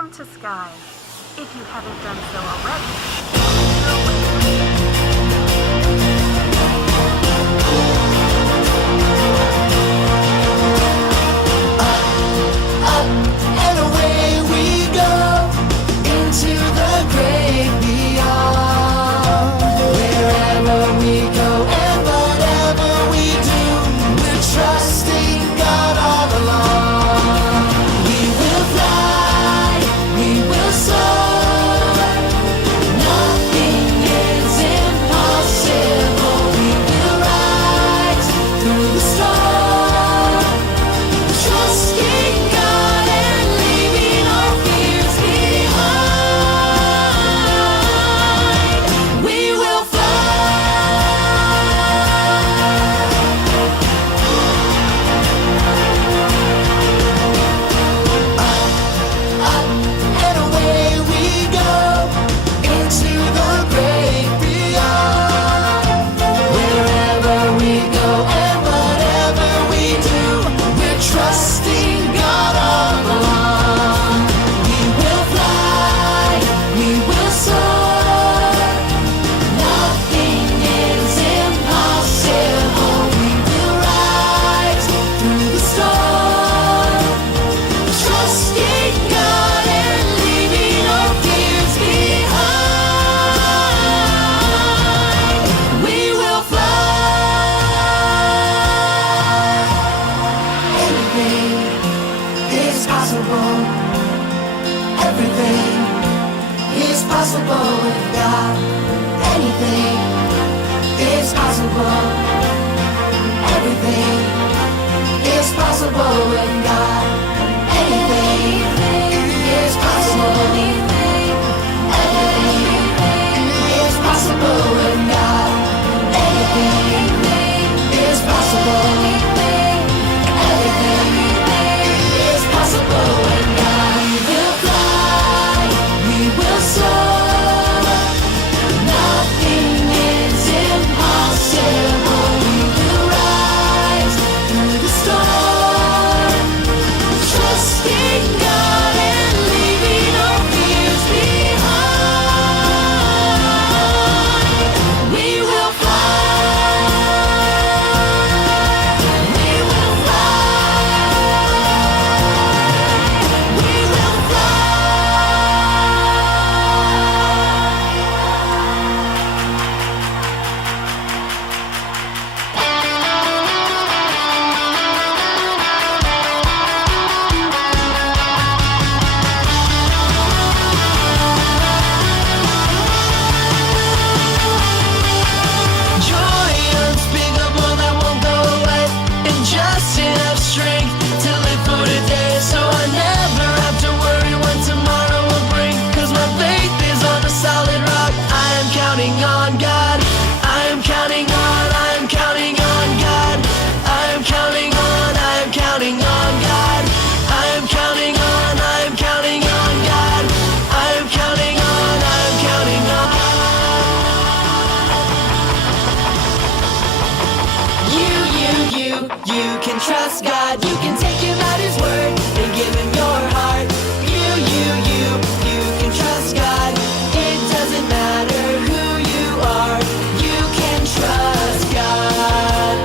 Welcome to Sky. If you haven't done so already, Up and away we go into the great beyond. Wherever we go and whatever we do, we're trusting God all along. We will fly, we will soar. Nothing is impossible. We will rise through the storm. Trusting God and leaving our fears behind. We will fly. Up and away we go into the great beyond. Wherever we go and whatever we do, we're trusting God all along. We will fly, we will soar. Nothing is impossible. We will rise through the storm. Trusting God and leaving our fears behind. We will fly. Anything is possible. Everything is possible with God. Anything is possible. Everything is possible with God. Anything is possible. Everything is possible with God. Anything is possible. Everything is possible with God. We will fly, we will soar. Nothing is impossible. We will rise through the storm. Trusting God and leaving our fears behind. We will fly. We will fly. We will Joy unspeakable that won't go away, and just enough strength to live for today. So I never have to worry what tomorrow will bring, 'cause my faith is on a solid rock. I am counting on God. I am counting on, I am counting on God. I am counting on, I am counting on God. I am counting on, I am counting on God. I am counting on, I am counting on. You can trust God. You can take Him at His word and give Him your heart. You can trust God. It doesn't matter who you are. You can trust God.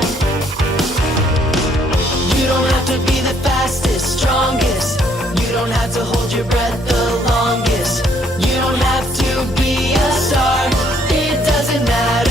You don't have to be the fastest, strongest. You don't have to hold your breath the longest. You don't have to be a star. It doesn't matter.